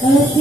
Oh,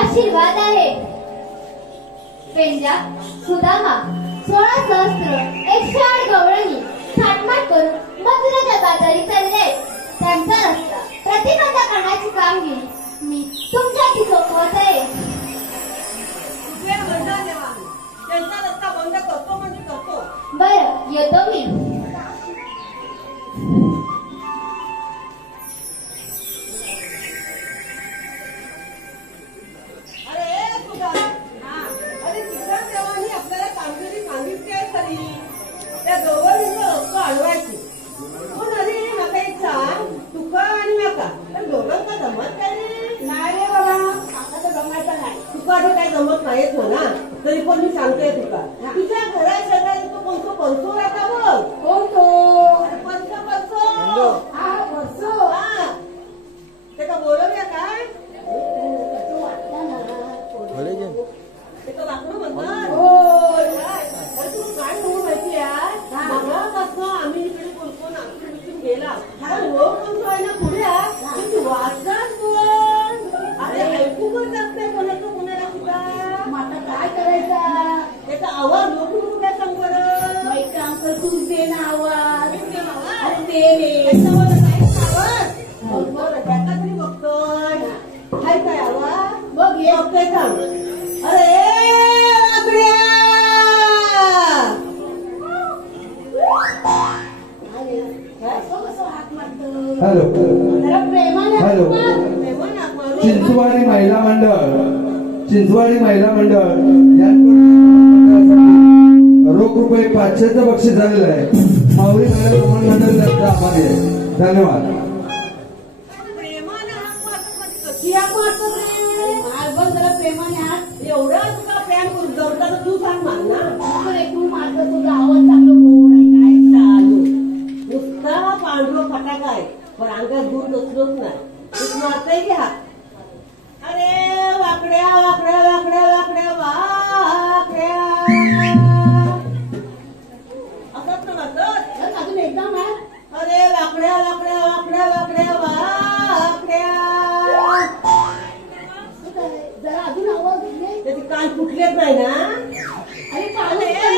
आशीर्वाद आहे. पेंजा सुदामा 16 सहस्त्र 108 गवळणी थाटमाट करून मथुरेच्या दादारी चालले. त्यांचा रस्ता प्रतिबंध करण्याची कामगिरी मी तुमच्याशी सोपवत आहे. त्यांचा रस्ता बंद करतो म्हणजे करतो. बरं, येतो मी. तरी पण मी सांगते तुका तुझ्या घरात शेजारी तो कोणतो पंचो राहता बघ. कोणतो पंचो त्याला बोलवूया काय त्याचं वाकडं म्हणतात. तू काय म्हणू माहिती आहे आम्ही इकडे बोलतो ना गेला हो पंचो आहे ना पुढे वाचतात कोण. अरे ऐकू पण जात नाही कोणाचं कोणाला सुद्धा. काय करायचा त्याचा आवाज लोक काय सांग बरं. काम कर तू दे ना आवाज. अरे आवाज बरं त्याचा तरी बघतोय हाय काय आवाज बघ ये बघतोय सांग. अरे हॅलो हॅलो चिंचवाडी महिला मंडळ यांकडून रोख रुपये 500चं बक्षीस झालेलं आहे. मावळी महिला भ्रमण मंडळ त्यांचा आभारी आहे. धन्यवाद. प्रेमाने हात एवढा तुला प्रेम करून जवळचा तू सांग मान ना तू मारतो तुझा आवाज चांगलं गोड आहे काय चालू नुसता पांढरा फटाका आहे पण अंगात दूर नसलोच नाही तू मारतय की हात. अरे वाकड्या वाकड्या वाकड्या वाकड्या वाकड्या असंच ना मारत अजून एकदम आहे. अरे वाकड्या वाकड्या वाकड्या वाकड्या वाकड्या जरा अजून आवाज त्याचे कान फुटलेच नाही ना. अरे वाकड्या